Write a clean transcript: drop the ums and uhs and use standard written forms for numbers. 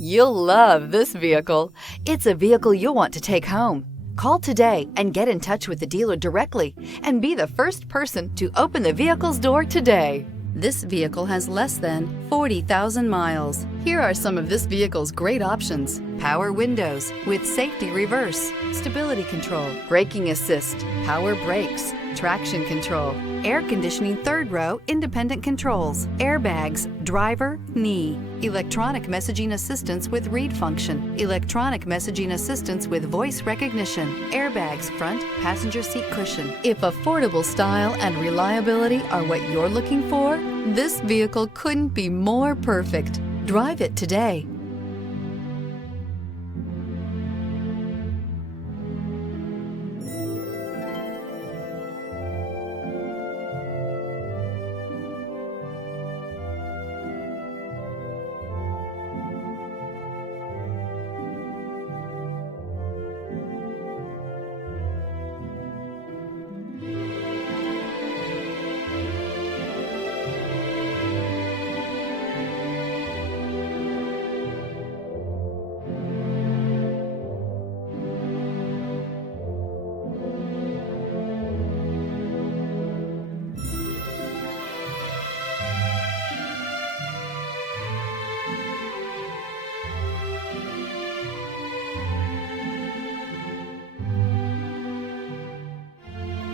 You'll love this vehicle. It's a vehicle you'll want to take home. Call today and get in touch with the dealer directly and be the first person to open the vehicle's door today. This vehicle has less than 40,000 miles. Here are some of this vehicle's great options: power windows with safety reverse, stability control, braking assist, power brakes, traction control, air conditioning third row independent controls, airbags, driver, knee, electronic messaging assistance with read function, electronic messaging assistance with voice recognition, airbags front passenger seat cushion. If affordable style and reliability are what you're looking for, this vehicle couldn't be more perfect. Drive it today.